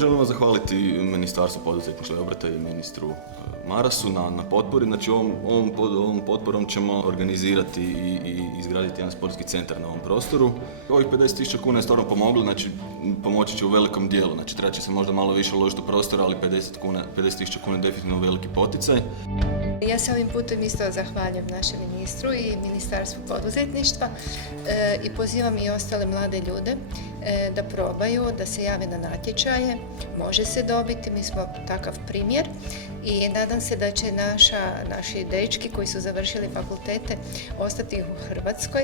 Želimo zahvaliti Ministarstvu poduzetništva i obrta i ministru Marasu na potpori. Znači ovom potporom ćemo organizirati i izgraditi jedan sportski centar na ovom prostoru. Ovih 50.000 kuna je stvarno pomoglo, znači pomoći će u velikom dijelu. Znači treba će se možda malo više uložiti u prostor, ali 50.000 kuna je definitivno veliki poticaj. Ja se ovim putem isto zahvaljujem našem ministru i Ministarstvu poduzetništva i pozivam i ostale mlade ljude da probaju, da se jave na natječaje. Može se dobiti, mi smo takav primjer i nadam se da će naši dečki koji su završili fakultete ostati u Hrvatskoj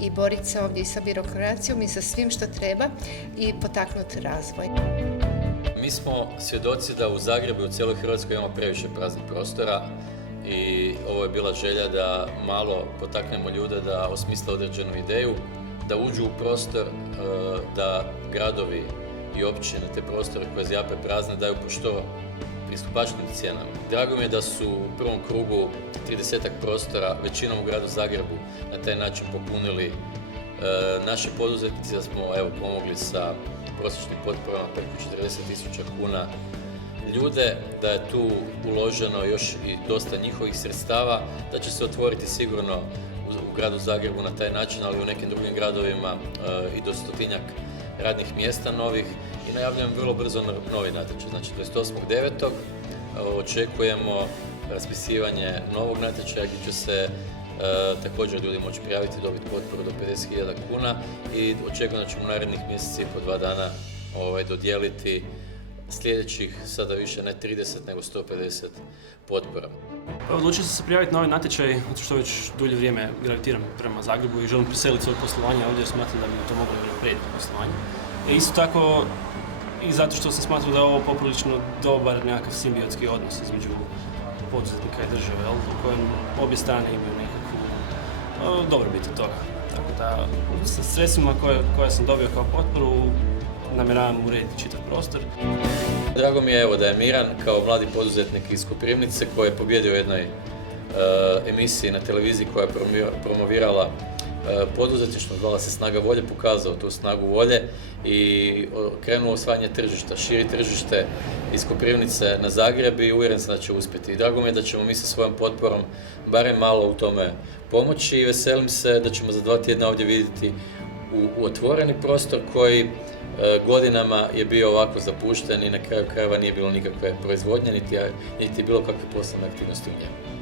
i boriti se ovdje i sa birokracijom i sa svim što treba i potaknuti razvoj. Mi smo svjedoci da u Zagrebu i u cijeloj Hrvatskoj imamo previše praznih prostora i ovo je bila želja da malo potaknemo ljude da osmisle određenu ideju, da uđu u prostor, da gradovi i općine te prostore koje zjape prazne daju po što pristupačnim cijenama. Drago mi je da su u prvom krugu 30-ak prostora, većinom u gradu Zagrebu, na taj način popunili naši poduzetnici, da smo pomogli sa prosječnim potporama preko 40.000 kuna ljude, da je tu uloženo još i dosta njihovih sredstava, da će se otvoriti sigurno u gradu Zagrebu na taj način, ali i u nekim drugim gradovima i do 100-tinjak radnih mjesta novih i najavljujem vrlo brzo novi natječaj. Znači 28.9. očekujemo raspisivanje novog natječaja gdje će se također ljudi moći prijaviti i dobiti potporu do 50.000 kuna i očekujem da ćemo u narednih mjeseci i po 2 dana dodijeliti sljedećih, sada više ne 30 nego 150 potpora. Odlučio sam se prijaviti na ovaj natječaj zato što već dulje vrijeme gravitiram prema Zagrebu i želim preseliti svoje poslovanje ovdje jer smatram da bi to moglo unaprijediti poslovanje. Isto tako i zato što sam smatrao da je ovo poprilično dobar nekakav simbiotski odnos između poduzetnika i države, u kojem obje strane imaju nekakvu dobrobit od toga. Tako da sa sredstvima koje sam dobio kao potporu namjeravam urediti čitav prostor. Drago mi je da je Miran kao mladi poduzetnik iz Koprivnice koji je pobjedio u jednoj emisiji na televiziji koja je promovirala poduzetništvo, zvala se Snaga volje, pokazao tu snagu volje i krenuo osvajanje tržišta, širi tržište iz Koprivnice na Zagreb i uvjeren sam da će uspjeti. I drago mi je da ćemo mi sa svojom potporom barem malo u tome pomoći i veselim se da ćemo za 2 tjedna ovdje vidjeti u otvoreni prostor koji godinama je bio ovako zapušten i na kraju krajeva nije bilo nikakve proizvodnje niti je bilo kakve poslovne aktivnosti u njemu.